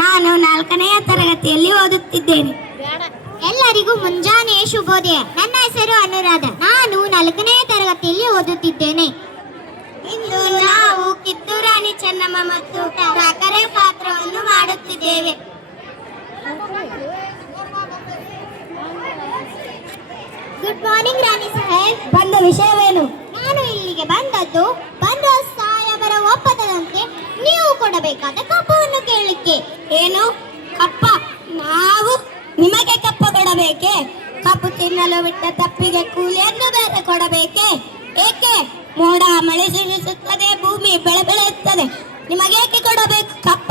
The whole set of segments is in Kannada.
ನಾನು 4ನೆಯ ತರಗತಿಯಲ್ಲಿ ಓದುತ್ತಿದ್ದೇನೆ. ಎಲ್ಲರಿಗೂ ಮುಂಜಾನೆ ಶುಭೋದಯ. ನನ್ನ ಹೆಸರು ಅನುರಾಧ. ನಾನು 4ನೆಯ ತರಗತಿಯಲ್ಲಿ ಓದುತ್ತಿದ್ದೇನೆ. ಇಂದು ನಾವು ಕಿತ್ತೂರು ರಾಣಿ ಚೆನ್ನಮ್ಮ ಮತ್ತು ಸಕ್ಕರೆ ಪಾತ್ರವನ್ನು ಮಾಡುತ್ತಿದ್ದೇವೆ. ಗುಡ್ ಮಾರ್ನಿಂಗ್ ರಾಣಿ ಸಾಹೇಬ್. ಬಂದ ವಿಷಯವೇನು? ನಾನು ಇಲ್ಲಿಗೆ ಬಂದದ್ದು ಬಂದ ಸಾಹೇಬರ ಒಪ್ಪಂದದಂತೆ ನೀವು ಕೊಡಬೇಕಾದ ಕಪ್ಪವನ್ನು ಕೇಳಲಿಕ್ಕೆ. ಏನು ಕಪ್ಪ? ನಾವು ನಿಮಗೆ ಕಪ್ಪ ಕೊಡಬೇಕೆ? ಕಪ್ಪು ತಿನ್ನಲು ಬಿಟ್ಟ ತಪ್ಪಿಗೆ ಕೂಲಿಯನ್ನು ಬೇರೆ ಕೊಡಬೇಕೆ? ಏಕೆ? ಮೋಡ ಮಳೆ ಸುರಿಸುತ್ತದೆ, ಭೂಮಿ ಬೆಳೆ ಬೆಳೆಯುತ್ತದೆ, ನಿಮಗೇಕೆ ಕೊಡಬೇಕು ಕಪ್ಪ?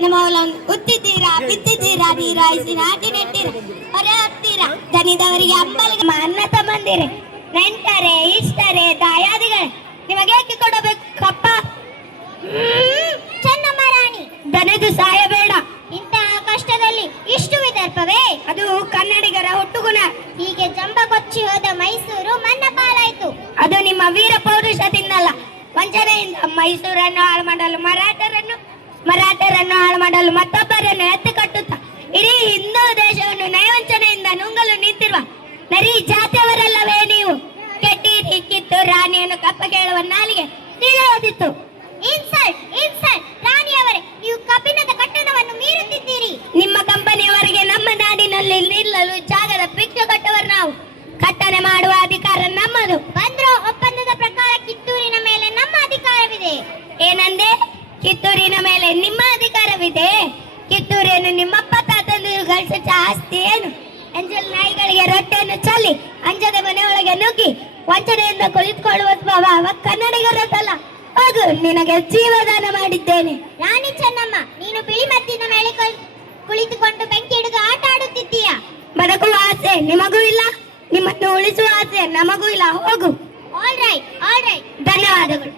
ನಿಮ್ಮ ಹೊಲವನ್ನು ಉತ್ತಿದ್ದೀರಾ, ಬಿತ್ತಿದ್ದೀರಾ, ನೀರಾಯಿಸಿ ನಾಟಿ ನೆಟ್ಟಿರ, ಹೊರೆ ಹಾಕ್ತೀರಾ, ದನಿದವರಿಗೆ ಹಂಬಲಿಗೆ ಅನ್ನ ತಮ್ಮಂದಿರೆ, ನೆಂಟರೆ ಇಷ್ಟರೆ ದಾಯಾದಿಗಳೇ, ನಿಮಗೇಕೆ ಕೊಡಬೇಕು ಕಪ್ಪ? ಚೆನ್ನಮ್ಮ ರಾಣಿ, ದನದು ಸಾಯಬೇಡ. ಇಂತಹ ಕಷ್ಟದಲ್ಲಿ ಇಷ್ಟು ವಿದರ್ಪವೇ? ಅದು ಕನ್ನಡಿಗರ ಹುಟ್ಟುಗುಣ. ಹೀಗೆ ಜಂಬ ಕೊಚ್ಚಿ ಹೋದ ಮೈಸೂರು ಮನ್ನ ಪಾಲಾಯ್ತು. ಅದು ನಿಮ್ಮ ವೀರ ಪೌರುಷದಿಂದಲ್ಲ, ವಂಚನೆಯಿಂದ. ಮೈಸೂರನ್ನು ಹಾಳು ಮಾಡಲು ಮರಾಠರನ್ನು ಹಾಳು ಮಾಡಲು ಮತ್ತೊಬ್ಬರನ್ನು ಎತ್ತಿ ಕಟ್ಟುತ್ತಾ ಇಡೀ ಹಿಂದೂ ದೇಶವನ್ನು ನಯವಂಚನೆಯಿಂದ ನುಂಗಲು ನಿಂತಿರುವ ನರಿ ಜಾತಿಯವರಲ್ಲವೇ ನೀವು? ಕೆಟ್ಟಿರಿ ಕಿತ್ತೂರು ರಾಣಿಯನ್ನು ಕಪ್ಪ ಕೇಳುವ ನಾಲಿಗೆ ತಿಳಿಯೋದಿತ್ತು. Insult insult! ರಾಣಿಯವರೇ, ನೀವು ಕಬ್ಬಿಣದ ಕಟ್ಟಡವನ್ನು ಮೀರುತ್ತಿದ್ದೀರಿ. ನಿಮ್ಮ ಕಂಪನಿಯವರಿಗೆ ನಮ್ಮ ನಾಡಿನಲ್ಲಿ ನಿಲ್ಲಲು ಜಾಗದ ಭಿಕ್ಷೆ ಕೊಟ್ಟವರು ನಾವು. ಕಟ್ಟನೆ ಮಾಡುವ ಅಧಿಕಾರ ನಮ್ಮದು. ಬಂದ್ರೋ ಒಪ್ಪಂದದ ಪ್ರಕಾರ ಕಿತ್ತೂರಿನ ಮೇಲೆ ನಮ್ಮ ಅಧಿಕಾರವಿದೆ. ಏನಂದೆ? ಕಿತ್ತೂರಿನ ಮೇಲೆ ನಿಮ್ಮ ಅಧಿಕಾರವಿದೆ? ಕಿತ್ತೂರೇನು ನಿಮ್ಮಪ್ಪ ತಾತಂದಿರು ಗಳಿಸಿದ ಆಸ್ತಿ ಏನು? ಎಂಜಲ್ ನಾಯಿಗಳಿಗೆ ರೊಟ್ಟೆಯನ್ನು ಚೆಲ್ಲಿ ಅಂಜದ ಮನೆಯೊಳಗೆ ನುಗ್ಗಿ ವಂಚನೆಯಿಂದ ಕುಳಿತುಕೊಳ್ಳುವ ಸ್ವಭಾವ ಕನ್ನಡಿಗರದಲ್ಲ. ಹೋಗು, ನಿನಗೆ ಜೀವದಾನ ಮಾಡಿದ್ದೇನೆ. ರಾಣಿ ಚೆನ್ನಮ್ಮ, ನೀನು ಬಿಳಿ ಮದ್ದಿನ ಮೇಲೆ ಕುಳಿತುಕೊಂಡು ಬೆಂಕಿ ಹಿಡಿದು ಆಟ ಆಡುತ್ತಿದ್ದೀಯಾ? ಬದುಕುವ ಆಸೆ ನಿಮಗೂ ಇಲ್ಲ, ನಿಮ್ಮನ್ನು ಉಳಿಸುವ ಆಸೆ ನಮಗೂ ಇಲ್ಲ. ಹೋಗು. All right. ಧನ್ಯವಾದಗಳು.